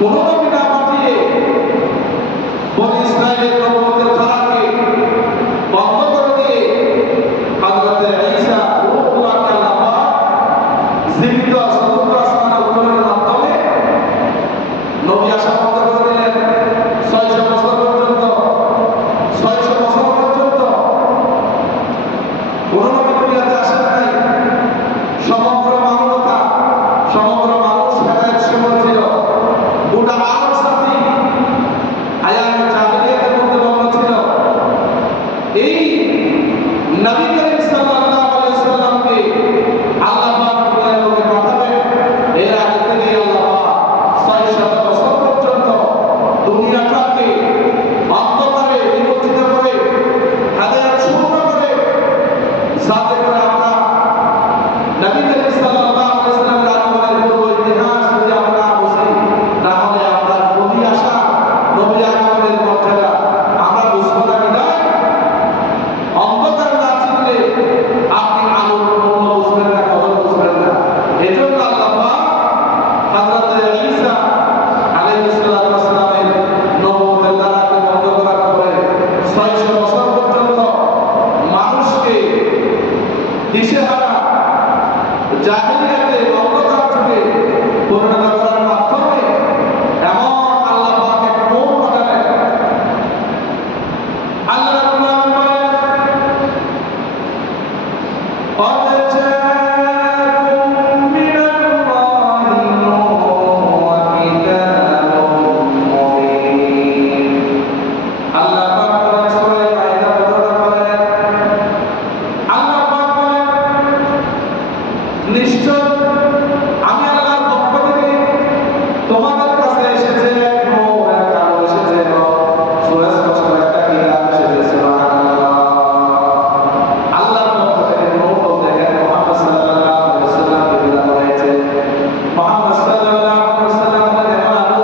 কোনো নবী না পাঠিয়ে বনী ইসরাঈলের নবুয়তের ধারাকে বন্ধ করে দিয়ে হযরত ঈসা রূহুল্লাহকে আল্লাহ জীবিত চতুর্থ আসমানে উত্তোলনের মাধ্যমে নবী আসা বন্ধ করে দিলেন। 600 বছর পর্যন্ত কোনো নবী দুনিয়াতে আসেন নাই। সমগ্র মানবতা, সমগ্র মানুষ হেদায়েত শিমুল ছিল। গোটা আরব জাতি আয়ামে জাহিলিয়াতের মধ্যে মগ্ন ছিল। এই নবী করিম সাল্লাল্লাহু আলাইহি ওয়াসাল্লামকে আল্লাহ পাক দুনিয়ার বুকে পাঠাবেন। এর আগে থেকে আল্লাহ পাক 600 বছর পর্যন্ত দুনিয়াটাকে অন্ধকারে নিমজ্জিত করে হেদায়েত শূন্য করে, যাতে করে আমরা নবী করিম সাল্লাল্লাহু আলাইহি ওয়াসাল্লামের আগমনের পূর্ব ইতিহাস যদি আমরা বুঝি, তাহলে আমরা নবী আসা, নবী আগমনের মর্যাদা আমরা বুঝবো না। বিদায় অন্ধকার না চিনলে আপনি আলোর মূল্য বুঝবেন না, কদর বুঝবেন না। এজন্য আল্লাহ পাক হযরত ঈসা আলাইহিস সালাতু ওয়াস সালামের নবুয়তের দ্বারাকে বন্ধ করার পরে 600 বছর পর্যন্ত মানুষকে দিশেহারা জাহিলিয়াতের অন্ধকার যুগে পরিণত করার মাধ্যমে এমন আল্লাহ পাক এক নূর পাঠালেন। আল্লাহ রাব্বুল আলামিন বলেন, قد جاءكم من الله نور وكتاب مبين। আল্লাহ পাক বলেন সূরা মাইদা 15 নম্বরে, আল্লাহ পাক বলেন, নিশ্চয় আমি আল্লাহর পক্ষ থেকে তোমাদের কাছে এসেছে এক নূর, এক আলো এসেছে, সুস্পষ্ট একটা কিতাব এসেছে। সুবহানাল্লাহ। আল্লাহর পক্ষ থেকে নূর বলতে গেলে মুহাম্মদ সাল্লাল্লাহু আলাইহি ওয়াসাল্লামকে বিদা করেছে। মুহাম্মদ সাল্লাল্লাহু আলাইহি ওয়াসাল্লাম হলেন এমন আলো,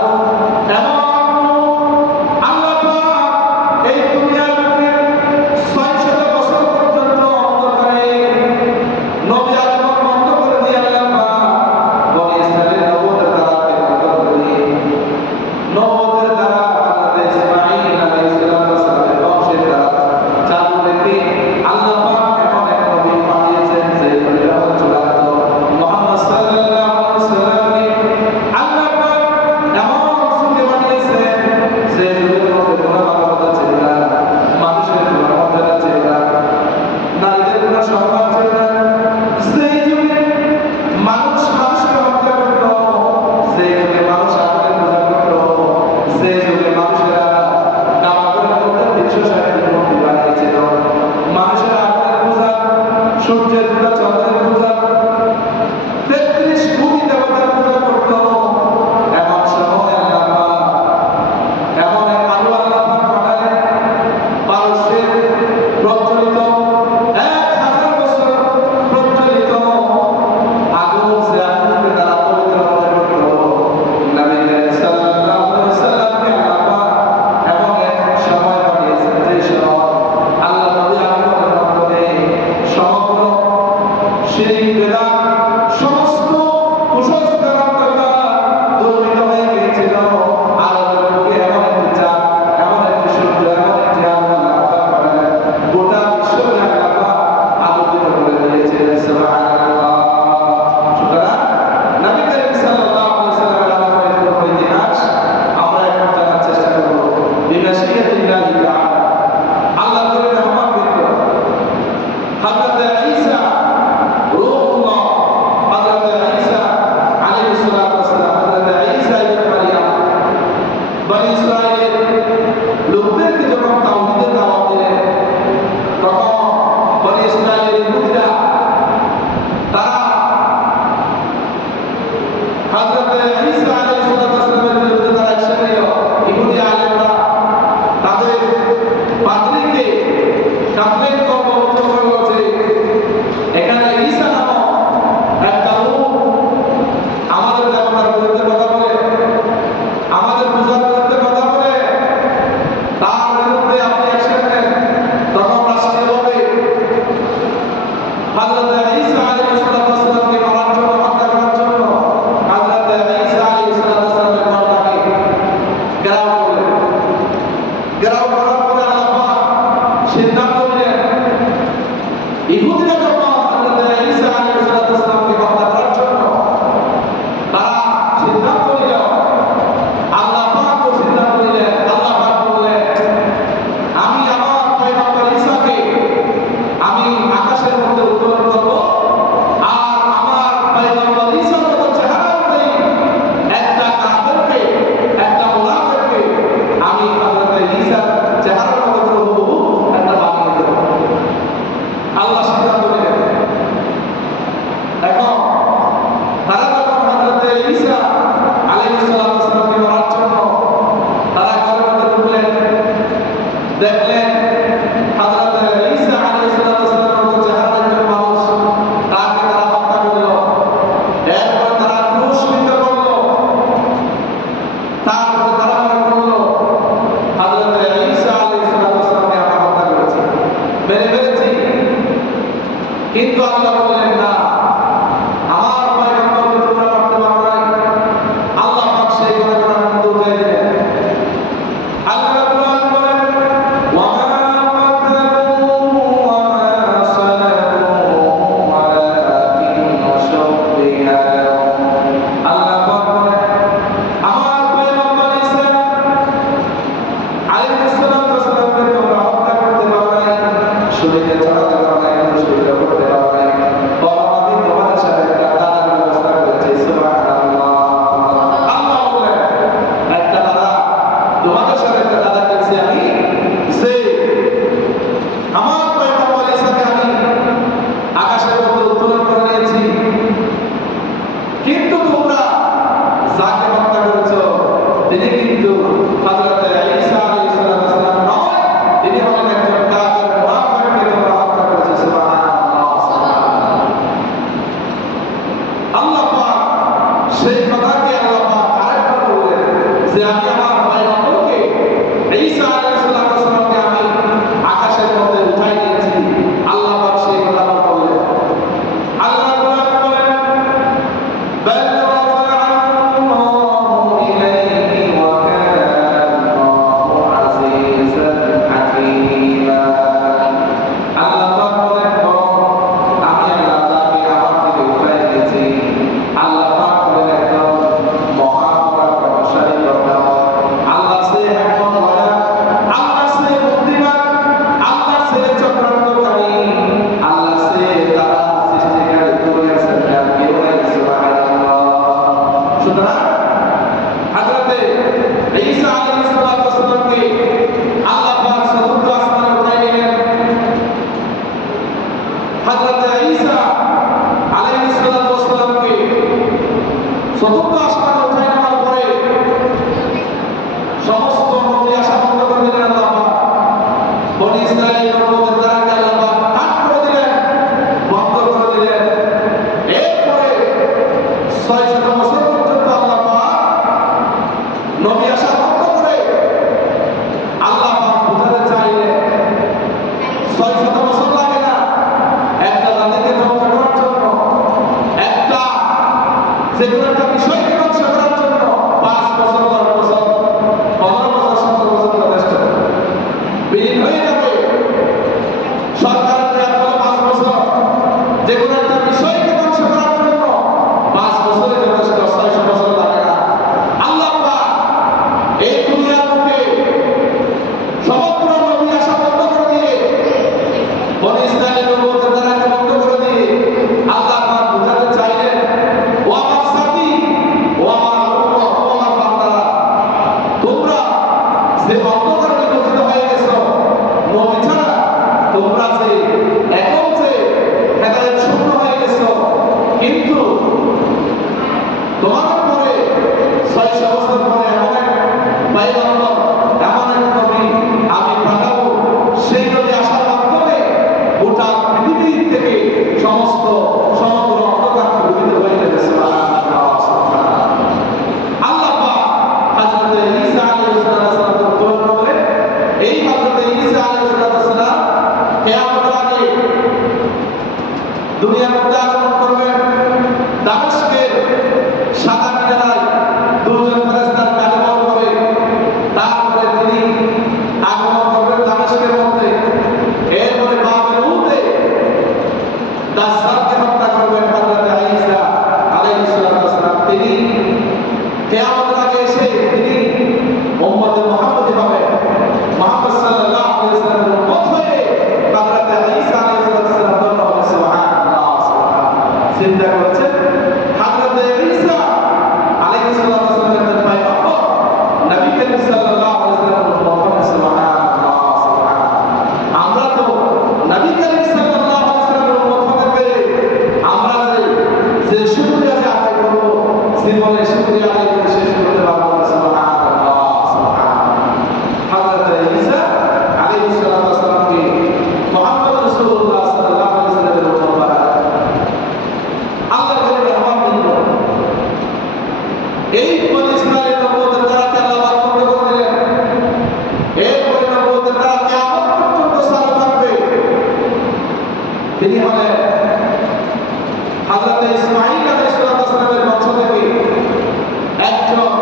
এমন আল্লাহ পাক এই দুনিয়ার বুকে 600 বছর পর্যন্ত অন্ধকারে নবী আগমন বন্ধ করে দিয়ে আল্লাহ পাক বনী ইসরাঈলের নবুয়তের দ্বারাকে বন্ধ করে দিয়ে নবুয়তের দ্বারা হযরত ইসমাঈল আলাইহিস সালামের বংশের দ্বারা চালু রেখে আল্লাহ পাক এমন এক নবী পাঠিয়েছেন যে নবীরা চূড়ান্ত মুহাম্মদ সাল্লাল্লাহু আলাইহি ওয়াসাল্লামকে আল্লাহ পাক এমন যুগে পাঠিয়েছেন যে যুগের মধ্যে কোনো মানবতা ছিল না, মানুষের কোনো মর্যাদা ছিল না, নারীদের কোনো সম্মান ছিল না। সেই যুগে মানুষ মানুষকে হত্যা করত, সেই যুগে মানুষ আগুনের পূজা করত, সেই যুগে মানুষেরা কাবাগরের মধ্যে 360 মূর্তি বানিয়েছিল। মানুষেরা আগুনের পূজা, সূর্যের পূজা, চন্দ্রের পূজা, 33 কোটি দেবতার পূজা করত। এমন সময় আল্লাহ পাক এমন এক আলো আল্লাহ পাক পাঠালেন, পারস্যের প্রজ্বলিত 1000 বছর প্রজ্বলিত আগুন, যে আগুনকে তারা পবিত্র মনে করত। নবী করিম সাল্লাল্লাহু আলাইহি ওয়াসাল্লামকে আল্লাহ পাক এমন এক সময় পাঠিয়েছেন যে সময় আল্লাহ নবী আগমনের মাধ্যমে সমগ্র শিরক বেদাত, সমস্ত কুসংস্কার অন্ধকার দূরীভূত হয়ে গিয়েছিল। আরবের বুকে এমন একটি চাঁদ, এমন একটি সূর্য, এমন একটি আলো আল্লাহ পাক পাঠালেন, গোটা বিশ্বকে আল্লাহ পাক আলোকিত করে দিয়েছিলেন। সুবহানাল্লাহ। সুতরাং নবী করিম সাল্লাল্লাহু আলাইহি ওয়াসাল্লামের আগমনের পূর্ব ইতিহাস আমরা এখন জানার চেষ্টা করব। বিমাশিয়াতিল্লাহি তাআলা, আল্লাহ করে রহমত বৃত্ত হযরত ঈসা রূহুল্লাহ, হযরত ঈসা আলাইহিস সালাতু ওয়াস সালাম, হযরত ঈসা ইবনে মারইয়াম বনী ইসরাঈলের লোকদেরকে যখন তাওহীদের দাওয়াত দিলেন, তখন বনী ইসরাঈলের ইহুদিরা তারা হযরত ঈসা আলাইহিস সালাতু ওয়াস সালামের বিরুদ্ধে তারা অ্যাকশন নিল। ইহুদি আলেমরা তাদের পাদ্রীকে কমপ্লেইন করলো, অভিযোগ করলো যে এখানে ঈসা নামক একটা লোক আমাদের দেবতার বিরুদ্ধে কথা বলে, আমাদের পূজার বিরুদ্ধে কথা বলে, তার বিরুদ্ধে আপনি অ্যাকশন নেন। তখন রাষ্ট্রীয়ভাবে হযরত ঈসা আলাইহিস সালাতু ওয়াস সালামকে মারার জন্য, হত্যা করার জন্য হযরত ঈসা আলাইহিস কিন্তু তোমরা যাকে হত্যা করেছো তিনি কিন্তু হযরত ঈসা আলাইহিস সালাম নয়, তিনি হলেন একজন কাফের মুনাফিককে তোমরা হত্যা করেছো। সুবহানাল্লাহ, সুবহানাল্লাহ। আল্লাহ পাক সেই কথাকে আল্লাহ পাক আরেকবার বললেন যে আমি আমার পয়গম্বরকে ঈসা আলাইহিস সালামকে আমি আকাশের মধ্যে উঠাই দিয়েছি। আল্লাহ পাক সেই কথা বললেন। আল্লাহ কোরআন বলেন বাল রাফা'আহু ইলাইহি ওয়া কানা আল্লাহু আজিজান হাকীমা। আল্লাহ পাক বলেন আমি আল্লাহ তাকে আমার দিকে উঠাই দিয়েছি। আল্লাহ পাক বলেন একদম মহাপরাক্রমশালী কথা। আল্লাহ সে হিকমত ওয়ালা, আল্লাহ সে বুদ্ধিমান, আল্লাহ সে চক্রান্তকারী, আল্লাহ সে দ্বারা সৃষ্টিকারী, দুনিয়ার সরকার কেউ নাই। সুবহানাল্লাহ। সুতরাং হযরত ঈসা আলাইহিস সালামকে আল্লাহ পাক চতুর্থ আসমানে উঠাই নিলেন। হযরত ঈসা আলাইহিস সালামকে চতুর্থ আসমানে উঠাই নেওয়ার পরে সমস্ত নবী আসা বন্ধ করে দিলেন আল্লাহ পাক। বনি ইসরাঈলের নবীদের দ্বারাকে আল্লাহ পাক কাট করে দিলেন, বন্ধ করে দিলেন। এরপরে 600 বছর পর্যন্ত আল্লাহ পাক নবী আসা বন্ধ করে আল্লাহ পাক বোঝাতে চাইলেন 600 বছর লাগে না একটা জাতিকে ধ্বংস করার জন্য, একটা যে কোনো একটা বিষয়কে ধ্বংস করার জন্য 5 বছর 10 বছর 15 বছর 17 বছর যথেষ্ট। বিলীন হয়ে যাবে সরকারের মেয়াদ হলো 5 বছর, যে কোনো একটা বিষয়কে ধ্বংস করার জন্য 5 বছরই যথেষ্ট, 600 বছর লাগে না। আল্লাহ পাক এই দুনিয়ার মুখে সমগ্র নবী আসা বন্ধ করে দিয়ে, বনি ইসরাঈলের নবীদের দ্বারাকে বন্ধ করে দিয়ে আল্লাহ পাক বোঝাতে চাইলেন ও আমার সাথী, ও আমার উম্মত, ও আমার বান্দারা, তোমরা যে অন্ধকারে নিমজ্জিত হয়ে গেছো, নবী ছাড়া তোমরা যে এখন যে হেদায়েত শূন্য হয়ে গেছো, কিন্তু তোমাদের পরে 600 বছর পরে এমন এক পয়গম্বর, এমন এক নবী আমি পাঠাবো, সেই নবী আসার মাধ্যমে গোটা পৃথিবী থেকে সমগ্র অন্ধকার দূরীভূত হয়ে যাবে। সুবহানাল্লাহ, সুবহানাল্লাহ। আল্লাহ পাক হযরত ঈসা আলাইহিস সালামকে উত্তর বলেন, এই হযরত ঈসা আলাইহিস সালাম কিয়ামতের আগে দুনিয়ার মধ্যে আগমন করবেন। দামেস্কের সাদা মিনারায় দুজন ফেরেশতার কালেমার পরে তারপরে তিনি আগমন করবেন দামেস্কের মধ্যে। এরপরে বাবেল উতে দাজ্জালকে হত্যা করবেন হযরত ঈসা আলাইহিস সালাম। তিনি কিয়ামতের আগে এসে তিনি উম্মতে মুহাম্মদী হবেন। মুহাম্মদ সাল্লাল্লাহু আলাইহি ওয়াসাল্লামের উম্মত হয়ে হযরত ঈসা আলাইহিস সালাম ধন্য হবেন। সুবহানাল্লাহ, সুবহানাল্লাহ। চিন্তা করছেন হযরত ঈসা আলাইহিস সালামের পয়গম্বর নবী করিম সাল্লাল্লাহু আলাইহি ওয়াসাল্লামের উম্মত হবেন। সুবহানাল্লাহ, সুবহানাল্লাহ। আমরা তো নবী করিম সাল্লাল্লাহু আলাইহি ওয়াসাল্লামের উম্মত হতে পেরে আমরা যে শুকরিয়া আদায় করব, জীবনে শুকরিয়া আদায় করে শেষ করতে পারবো না। সুবহানাল্লাহ, সুবহানাল্লাহ। হযরত ঈসা আলাইহিস সালামকে মুহাম্মদ রাসূলুল্লাহ সাল্লাল্লাহু আলাইহি ওয়াসাল্লামের উম্মত বানালেন। আল্লাহ বলেন রহমাতুল্লাহ, এই বনি ইসরাঈলের নবুয়তের দ্বারাকে আল্লাহ বন্ধ করে দিলেন। এরপরে নবুয়তের দ্বারা কিয়ামত পর্যন্ত চালু থাকবে। তিনি হলেন হযরত ইসমাঈল আলাইহিস সালামের বংশ থেকে একজন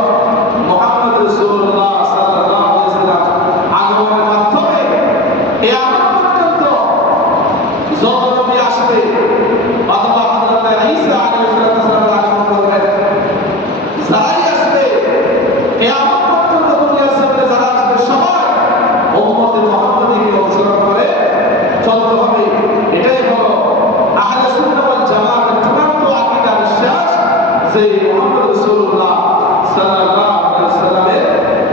মুহাম্মদ রাসূলুল্লাহ সাল্লাল্লাহু আলাইহি ওয়াসাল্লাম আগমনের মাধ্যমে কিয়ামত পর্যন্ত যত নবী আসবে অথবা হযরত ঈসা আলাইহিস সালাম আগমন করবেন, যারাই আসবে কিয়ামত পর্যন্ত দুনিয়ার সামনে যারা আসবে সবাই উম্মতে মুহাম্মদীকে অনুসরণ করে চলতে হবে। এটাই হলো আহলে সুন্নাহ ওয়াল জামাতের চূড়ান্ত আকীদা, বিশ্বাস যে মুহাম্মদ রাসূলুল্লাহ সাল্লাল্লাহু আলাইহি ওয়াসাল্লামের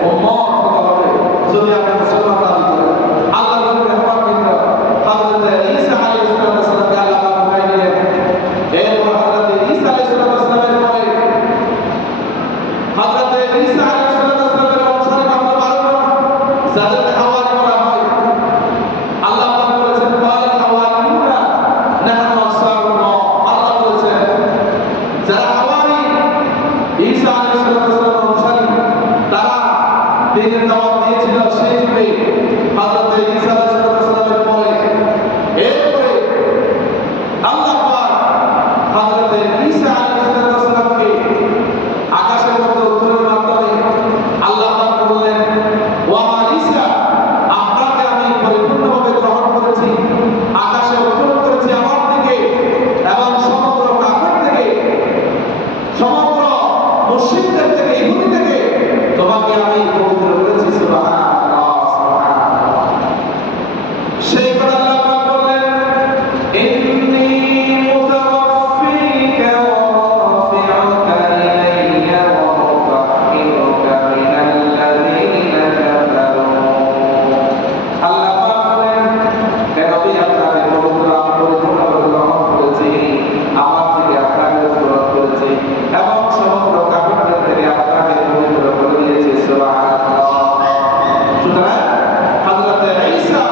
উম্মত হতে হবে। যদি আপনি মুসলমান দাবি করেন, আল্লাহ বলেন রহমাতুল্লাহ, হযরত ঈসা আলাইহিস সালামকে আল্লাহ পাক উঠাই নিলেন। এরপর হযরত ঈসা আলাইহিস সালামের পরে দিনের দাওয়াত দিয়েছিল সেই যুগে হযরত ঈসা আলাইহিস সালামের পরে এরপরে আল্লাহ পাক হযরত ঈসা আলাইহিস সালামকে আকাশের মধ্যে উত্তরের মাধ্যমে আল্লাহ পাক বললেন, ওয়া মা ঈসা, আপনাকে আমি পরিপূর্ণভাবে গ্রহণ করেছি, আকাশে উত্তোলন করেছি আমার দিকে এবং সমগ্র কাফের থেকে, সমগ্র মুশরিকদের থেকে, ইহুদি থেকে তোমাকে আমি পবিত্র করেছি। সুবহানাল্লাহ, সুবহানাল্লাহ। সেই কথা আল্লাহ পাক বললেন, ইন্নী মুতাওয়াফফিকা ওয়া রাফি'ুকা ইলাইয়া ওয়া মুতাহহিরুকা মিনাল্লাযীনা কাফারু। আল্লাহ পাক বলেন, হে নবী, আপনাকে পবিত্র আমি পরিপূর্ণভাবে গ্রহণ করেছি, আমার থেকে আপনাকে গ্রহণ করেছি এবং সমগ্র কাফেরদের থেকে আপনাকে পবিত্র করে দিয়েছি। সুবহানাল্লাহ। সুতরাং হযরত ঈসা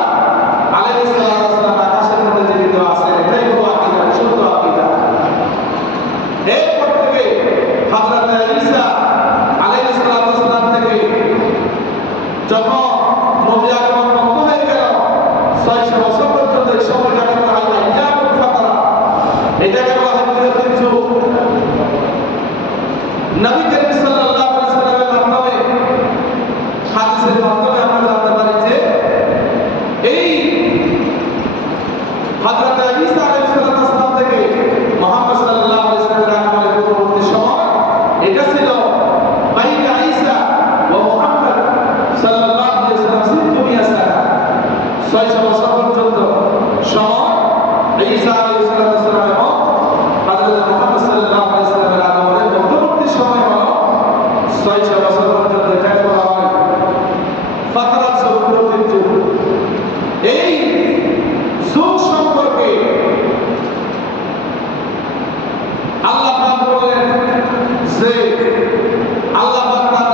আলাইহিস সালাম আকাশের মধ্যে জীবিত আছেন, এটাই হলো আকীদা, শুদ্ধ আকীদা। এরপর থেকে হযরত ঈসা আলাইহিস সালাম থেকে যখন নবী আগমন বন্ধ হয়ে গেল 600 বছর পর্যন্ত এই সময়টাকে বলা হয় আইয়ামুল ফাতরা, এটাকে বলা হয় বিরতির যুগ। নবী করিম সাল্লাল্লাহু আলাইহি ওয়াসাল্লামের মাধ্যমে, হাদিসের মাধ্যমে আমরা জানতে পারি যে এই হযরত ঈসা আলাইহিস সালাম থেকে মুহাম্মদ সাল্লাল্লাহু আলাইহি ওয়াসাল্লামের আগমনের পূর্ববর্তী সময় এটা ছিল বাইনা ঈসা ওয়া মুহাম্মদ সাল্লাল্লাহু আলাইহি ওয়াসাল্লাম 600 সানা, 600 বছর পর্যন্ত সময় ঈসা আলাইহিস সালাম এবং হযরত মুহাম্মদ সাল্লাল্লাহু আলাইহি ওয়াসাল্লামের আগমনের মধ্যবর্তী সময় হলো 600 বছর পর্যন্ত। এটাকে বলা হয় ফাতরাত যুগের যুগ। এই যুগ সম্পর্কে আল্লাহ পাক বলেন যে আল্লাহ পাক তার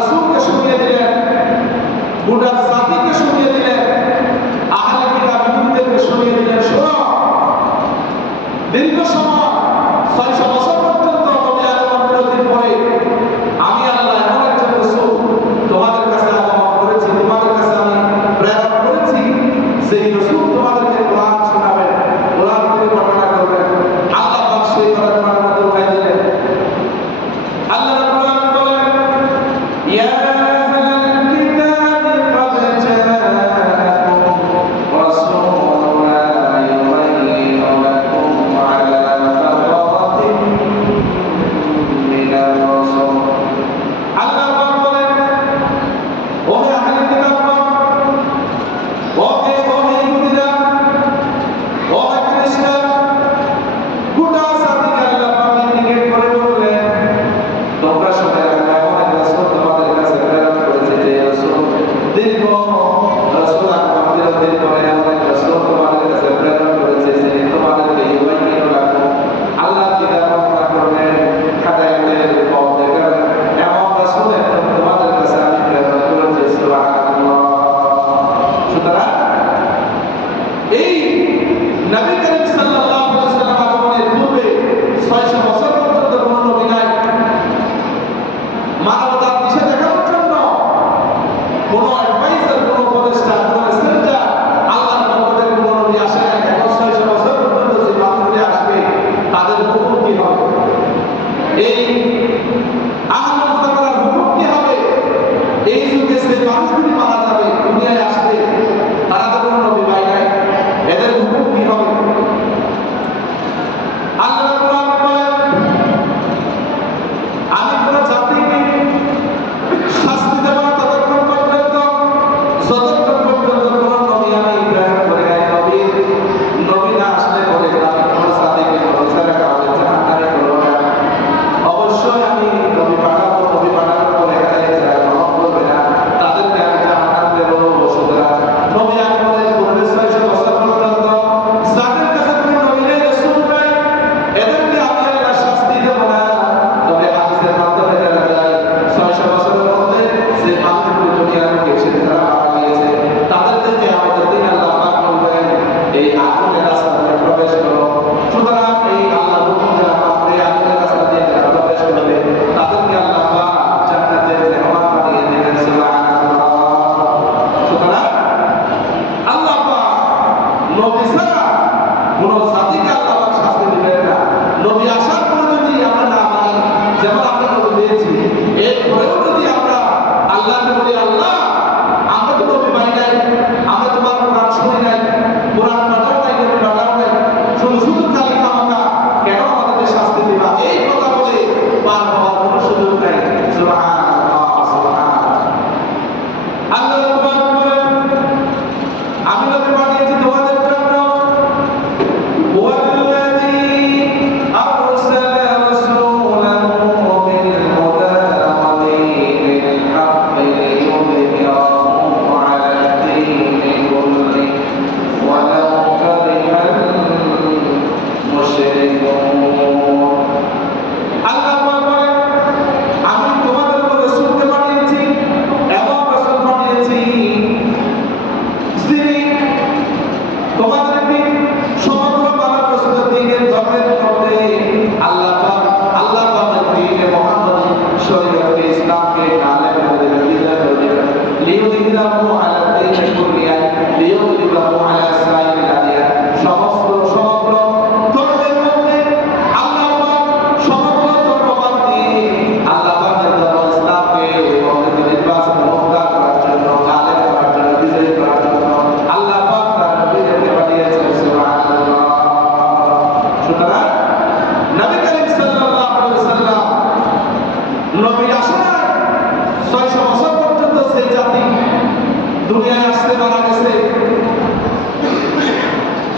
নবীর আসে নাই 600 বছর পর্যন্ত সেই জাতি দুনিয়ায় আসতে মারা গেছে।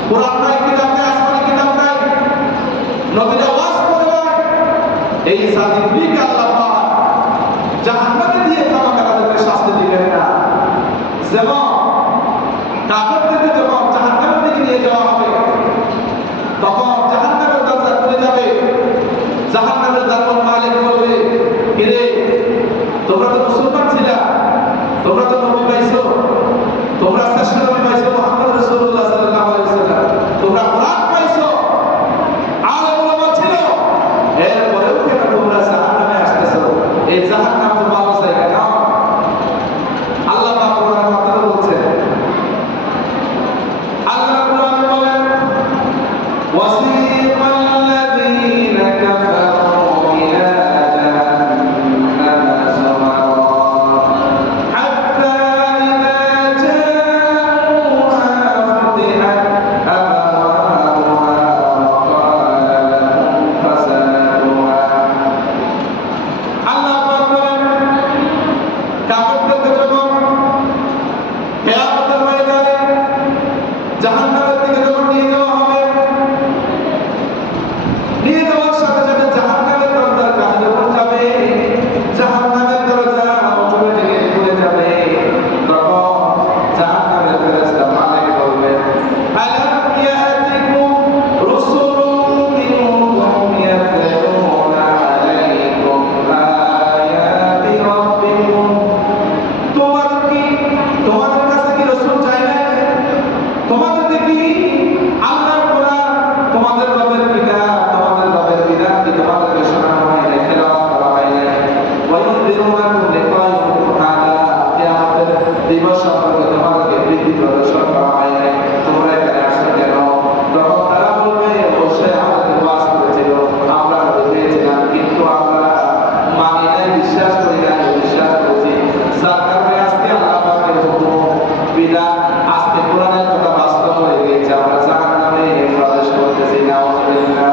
কোরআন নাই, কিতাব নাই, আসমানি কিতাব নাই, নবীর আওয়াজ করে নাই। এই জাতিগুলিকে আল্লাহ পাক জাহান্নামে দিয়ে তাদেরকে শাস্তি দিবেন না। যেমন কাফেরদেরকে যখন জাহান্নামের দিকে নিয়ে যাওয়া হবে, তখন জাহান্নামের দরজা খুলে যাবে। জাহান্নামের দরজার মালিক বলবে, কিরে তোমরা তো মুসলমান ছিলা, তোমরা তো নবী পাইছো, তোমরা শ্রেষ্ঠ নবী পাইছো মুহাম্মদ রাসূলুল্লাহ সাল্লাল্লাহু আলাইহি ওয়াসাল্লাম, তোমরা কোরআন পাইছো, আলেম ওলামা ছিল, এরপরেও কেন তোমরা জাহান্নামে আসতেছো? এই জাহান্নাম তো ভালো জায়গা না। আল্লাহ পাক কোরআনের মাধ্যমে বলছেন, আল্লাহ কোরআনে বলেন, ওয়াসিকাল লাযীনা কাফারু ইলা জাহান্নামা যুমারা হাত্তা ইযা জাউহা ফুতিহাত আবওয়াবুহা ওয়া ক্বালা লাহুম খাযানাতুহা। আল্লাহ পাক বলেন, কাফেরদেরকে যখন কিয়ামতের ময়দানে জাহান্নামের দিকে যখন নিয়ে যাওয়া হবে, নিয়ে যাওয়ার সাথে সাথে জাহান্নামের দরজার কাছে যখন যাবে, জাহান্নামের দরজা অটোমেটিক খুলে যাবে। তখন জাহান্নামের ফেরেশতা মালিক বলবেন, আলাম ইয়াতিকুম রুসুলুম মিনকুম ইয়াতলুনা আলাইকুম আয়াতি রাব্বিকুম। তোমাদের কাছে কি রাসূল যায় না? তোমাদেরকে কি আল্লাহর কোরআন, তোমাদের রবের কিতাব, তোমাদের রবের বিধান কি তোমাদেরকে শোনানো হয় না, তেলাওয়াত করা হয় না? ওয়ায়ুনযিরুনাকুম লিকায়াউমিল হাদা, কিয়ামতের দিবস সম্পর্কে তোমাদেরকে ভীতি প্রদর্শন করা হয় না, তোমরা এখানে আসছো কেন? তখন তারা বলবে, অবশ্যই আমাদেরকে ওয়াজ করেছিল, আমরা দেখেছিলাম, কিন্তু আমরা মানি নাই, বিশ্বাস করি নাই, বিশ্বাস করেছি, যার কারণে আজকে আল্লাহ পাকের হুকুম বিধান, আজকে কোরআনের কথা বাস্তব হয়ে গেছে, আমরা জাহান্নামে প্রবেশ করতেছি। নাউযুবিল্লাহ।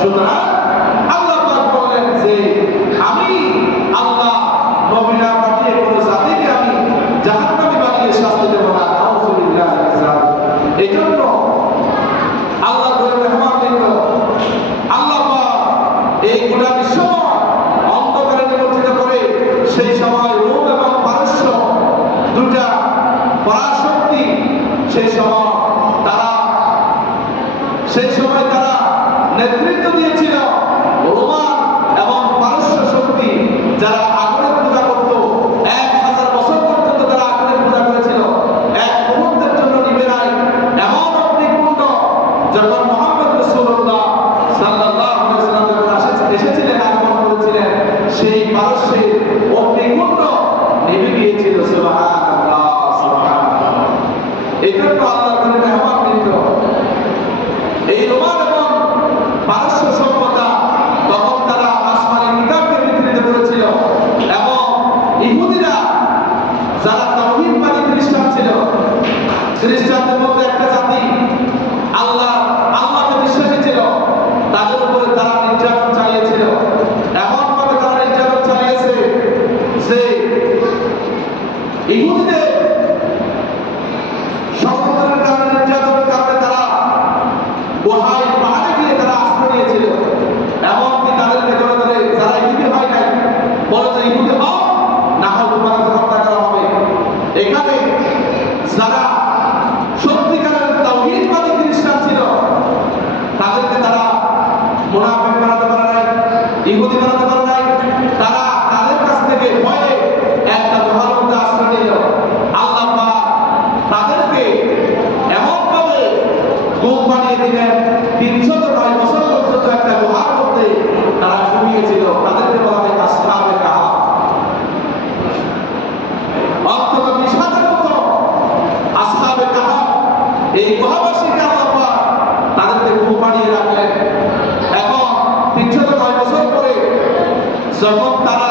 সুতরাং আল্লাহ পাক বলেন যে আমি আল্লাহ নবী না পাঠিয়ে কোন জাতিকে আমি জাহান্নামে বানিয়ে শাস্তি দেব না। নাউযুবিল্লাহ। এইজন্য আল্লাহ করে মেহমান বৃন্দ, আল্লাহ পাক এই গোটা বিশ্ব অন্ধকারে নিমজ্জিত করে সেই সময় রোম এবং পারস্য দুটা পরাশক্তি, সেই সময় তারা নেতৃত্ব দিয়েছিল। রোমান এবং পারস্য শক্তি যারা আগুনের পূজা করত, 1000 বছর পর্যন্ত তারা আগুনের পূজা করেছিল, এক মুহূর্তের জন্য নিবে নাই। এমন অগ্নিকুণ্ড যখন মুহাম্মদ রাসূলুল্লাহ সাল্লাল্লাহু আলাইহি ওয়াসাল্লাম যখন এসেছিলেন, আগমন করেছিলেন, সেই পারস্যের অগ্নিকুণ্ড নিভে গিয়েছিল। সুবহানাল্লাহ, সুবহানাল্লাহ। এজন্য আল্লাহ করে মেহমান বৃন্দ, এই রোমান এবং পারস্য সভ্যতা তখন তারা আসমানি কিতাবকে বিকৃত করেছিল, এবং ইহুদিরা যারা তাওহীদবাদী খ্রিস্টান ছিল, খ্রিস্টানদের মধ্যে একটা জাতি আল্লাহকে বিশ্বাসী ছিল, তাদের উপরে তারা নির্যাতন চালিয়েছিল। এমনভাবে তারা নির্যাতন চালিয়েছে যে ইহুদিদের ষড়যন্ত্রের কারণে, নির্যাতনের কারণে তারা গুহায় পাহাড়ে গিয়ে তারা আশ্রয় নিয়েছিল। এমনকি তাদেরকে ধরে ধরে যারা ইহুদি হয় নাই বলে যে ইহুদি হও, না হয় তোমাকে হত্যা করা হবে। এখানে যারা সত্যিকারের তাওহীদবাদী খ্রিস্টান ছিল, তাদেরকে তারা মুনাফিক বানাতে পারে নাই, ইহুদি বানাতে পারে নাই। তারা তাদের কাছ থেকে ভয়ে একটা গুহার মধ্যে আশ্রয় নিল। আল্লাহ পাক তাদেরকে এমনভাবে ঘুম পানিয়ে দিলেন, 309 বছর পর্যন্ত একটা গুহার মধ্যে তারা ঘুমিয়েছিল। তাদেরকে বলা হয় আসহাবে কাহাফ। অন্তত 20,000 মতো আসহাবে কাহাফ, এই গুহাবাসীকে আল্লাহ পাক তাদেরকে ঘুম পানিয়ে রাখলেন। এখন 309 বছর পরে যখন তারা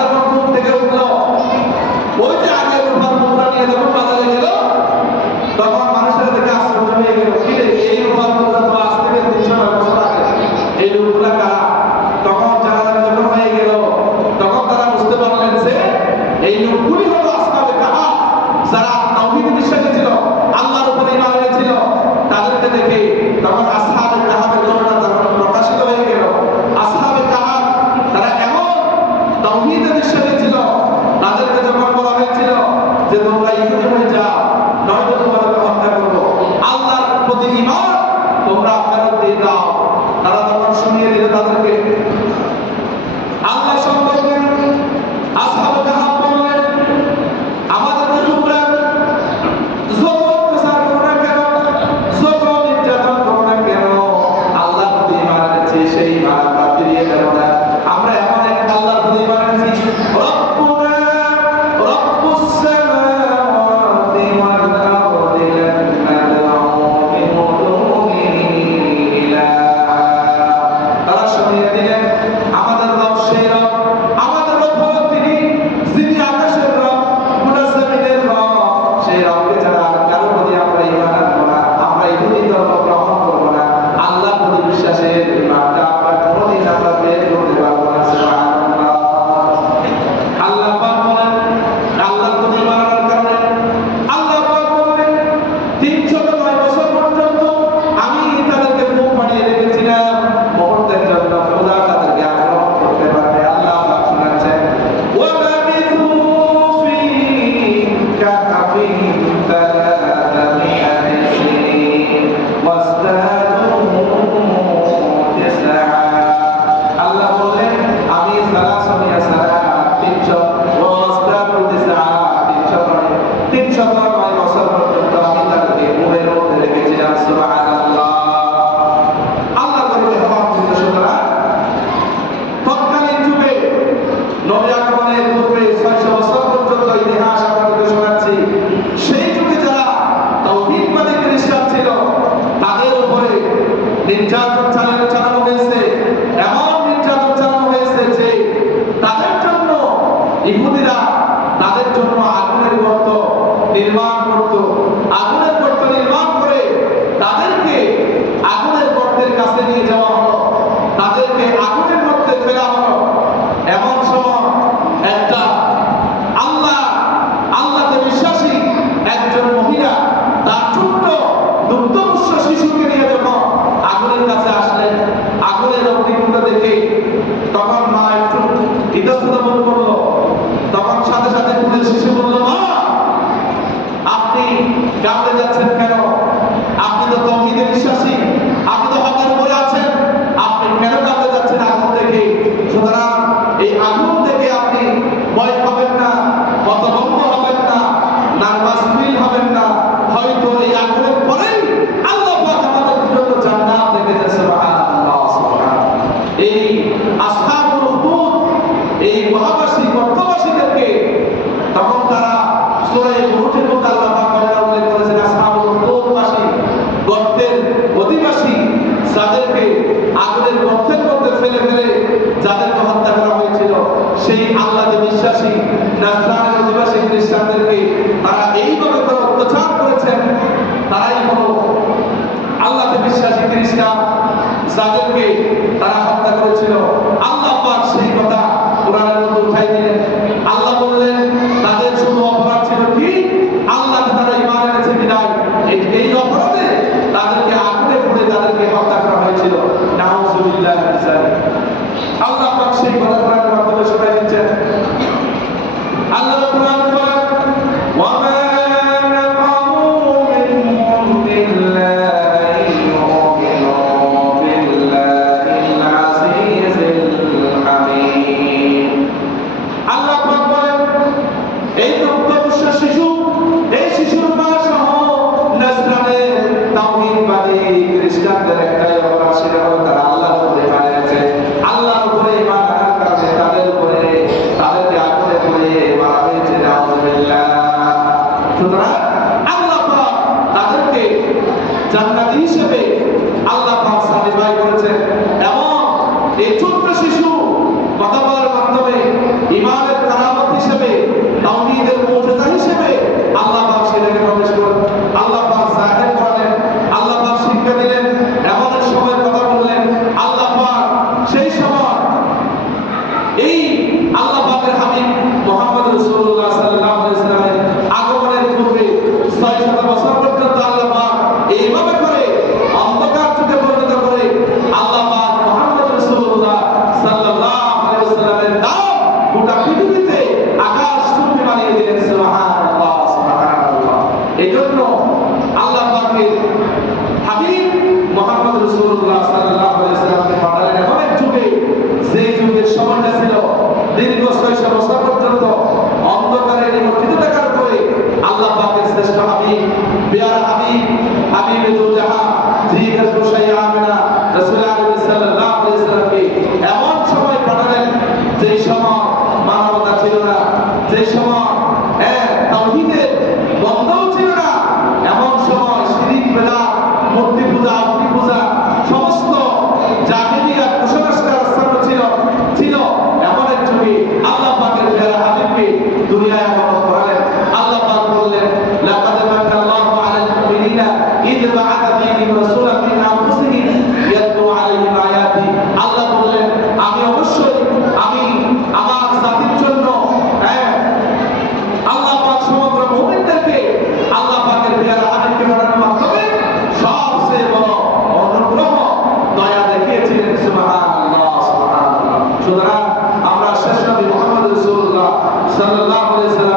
যখন ঘুম থেকে উঠলো, ওই যে আগে রূপার মুদ্রা নিয়ে যখন বাজারে গেল, তখন মানুষের দেখে আশ্চর্য হয়ে গেল, এই রূপার মুদ্রা তো আজ থেকে 309 বছর আগে, এই লোকগুলা কারা? বানিয়ে দিলেন। আমাদের রব সেই রব, আমাদের রব হলো তিনি, যিনি আকাশের রব, গোটা জমিনের রব। সেই রবকে ছাড়া কারো প্রতি আমরা ঈমান আনবো না, আমরা ইহুদি ধর্ম গ্রহণ করবো না। আল্লাহর প্রতি বিশ্বাসের ঈমানটা আমরা কোনোদিন আমরা বের করতে পারবো না। সুবহানাল্লাহ। আল্লাহ পাক বলেন, আল্লাহর প্রতি ঈমান আনার কারণে আল্লাহ পাক বলেন 309 বছর পর্যন্ত আমি তাদেরকে মুখ বানিয়ে রেখেছিলাম, মুহূর্তের জন্য খোদা তাদেরকে আক্রমণ করতে পারবে। আল্লাহ পাক শোনাচ্ছেন, ওয়ালাবিথু ফি কাহফিহিম 300 সিনিন ওয়াজদাদু তিসআ। আল্লাহ বলেন আমি 309 বছর পর্যন্ত আমি তাদেরকে মুহের মধ্যে রেখেছিলাম। সুবহানাল্লাহ। আল্লাহ বলেন সুতরাং তৎকালীন যুগে নবী আগমনের পূর্বে 600 বছর পর্যন্ত ইতিহাস আপনাদেরকে শোনাচ্ছি। সেই যুগে যারা তাওহীদবাদী খ্রিস্টান ছিল তাদের উপরে নির্যাতন চালানো হয়েছে। এমন নির্যাতন চালানো হয়েছে যে তাদের জন্য ইহুদিরা তাদের জন্য আগুনের গর্ত নির্মাণ করত। আগুনের গর্ত নির্মাণ করে তাদেরকে আগুনের গর্তের কাছে নিয়ে যাওয়া হলো, তাদেরকে আগুনের মধ্যে ফেলা হলো। এমন সময় একটা আল্লাহকে বিশ্বাসী একজন মহিলা তার ছোট্ট দুগ্ধপুষ্ট শিশুকে নিয়ে যখন আগুনের কাছে আসলেন, আগুনের অগ্নিকুণ্ড দেখে তখন মা একটু ইতস্তত বোধ করলো। তখন সাথে সাথে কুলের শিশু বলল, মা আপনি কাঁদতে যাচ্ছেন কেন? আপনি তো তাওহীদে বিশ্বাসী, আপনি তো হকের উপরে আছেন, আপনি কেন কাঁদতে যাচ্ছেন আগুন দেখে? সুতরাং এই আগুন দেখে আপনি ভয় পাবেন না, হতভম্ব হবেন না, নার্ভাস ফিল হবেন না। হয়তো এই আগুনের পরেই আল্লাহ পাক আমাদের জন্য জান্নাত রেখেছে। সুবহানাল্লাহ, সুবহানাল্লাহ। এই আসহাবুল উখদুদ, এই ওয়াহাবাসী গর্তবাসীদেরকে তখন তারা সূরা হুজুরের মধ্যে আল্লাহ পাক উল্লেখ করেছেন, আসহাবুল উখদুদবাসী, গর্তের অধিবাসী, যাদেরকে আগুনের গর্তের মধ্যে ফেলে যাদেরকে হত্যা করা হয়েছিল, সেই আল্লাহকে বিশ্বাসী নাসরানের অধিবাসী খ্রিস্টানদেরকে তারা এইভাবে করে অত্যাচার করেছেন। তারাই হলো আল্লাহকে বিশ্বাসী খ্রিস্টান, যাদেরকে তারা হত্যা করেছিল। আল্লাহ পাক সেই কথা কোরআনের মধ্যে উঠাই দিলেন। আল্লাহ বললেন তাদের শুধু অপরাধ ছিল কি? আল্লাহকে তারা ঈমান এনেছে বিদায় এই অপরাধে তাদেরকে আগুনে পুড়ে তাদেরকে হত্যা করা হয়েছিল। নাউযুবিল্লাহি মিন যালিক। আল্লাহ পাক সেই কথা কোরআনের মাধ্যমে শোনাই দিচ্ছেন। আল্লাহ কোরআন বলেন, ওয়া মা নাকামু মিনহুম ইল্লা আইয়ুমিনু বিল্লাহিল আজিজিল হামিদ। আল্লাহ পাক বলেন এই দুগ্ধপুষ্ট শিশু, এই শিশুর মা সহ নাসরানের তাওহীদবাদী খ্রিস্টানদের একটাই অপরাধ, সেটা হলো তারা আল্লাহর উপরে ঈমান এনেছে। আল্লাহর উপরে ঈমান আনার কারণে তাদেরকে আগুনে পুড়ে মারা হয়েছে। নাউযুবিল্লাহ। সুতরাং আল্লাহ পাক তাদেরকে জান্নাতি হিসেবে আল্লাহ পাক সার্টিফাই করেছেন। এবং এই ছোট্ট শিশু কথা বলার মাধ্যমে ঈমানের কারামত হিসেবে, তাওহীদের মুজিজা হিসেবে আল্লাহ পাক সেটাকে প্রকাশ করেন। আল্লাহ পাক জাহির করেন, আল্লাহ পাক শিক্ষা দিলেন। এমন এক সময়ের কথা বললেন, আল্লাহ পাক সেই সময় এই আল্লাহ পাকের হাবিব মুহাম্মদ রাসূলুল্লাহ সাল্লাল্লাহু আলাইহি ওয়াসাল্লামের আগমনের পূর্বে 600 বছর পর্যন্ত আল্লাহ পাক এইভাবে করে অন্ধকার যুগে পরিণত করে আল্লাহ পাক মুহাম্মদ রাসূলুল্লাহ সাল্লাল্লাহু আলাইহি ওয়াসাল্লামের নাম গোটা পৃথিবীতে আকাশ চুম্বি বানিয়ে দিলেন। সুবহানাল্লাহ, সুবহানাল্লাহ। এজন্য আল্লাহ পাকের হাবিব মুহাম্মদ রাসূলুল্লাহ সাল্লাল্লাহু আলাইহি ওয়াসাল্লামকে পাঠালেন এমন এক যুগে, যে যুগের সময়টা ছিল দীর্ঘ 600 বছর পর্যন্ত অন্ধকারে নিমজ্জিত থাকার পরে আল্লাহ পাকের শ্রেষ্ঠ হাবিব, প্যারা হাবিব, হাবিবে দু জাহান, জিগর গোসাই আমিনা রাসূলুল্লাহ সাল্লাল্লাহু আলাইহি ওয়াসাল্লামকে এমন সময় পাঠালেন যে সময় মানবতা ছিল না, যে সময় তাওহীদের বন্ধও ছিল না, এমন সময় শিরক, বিদআত, মূর্তি পূজা, অগ্নি পূজা, সমস্ত জাহেলিয়াত কুসংস্কার সাল্লাল্লাহু আলাইহি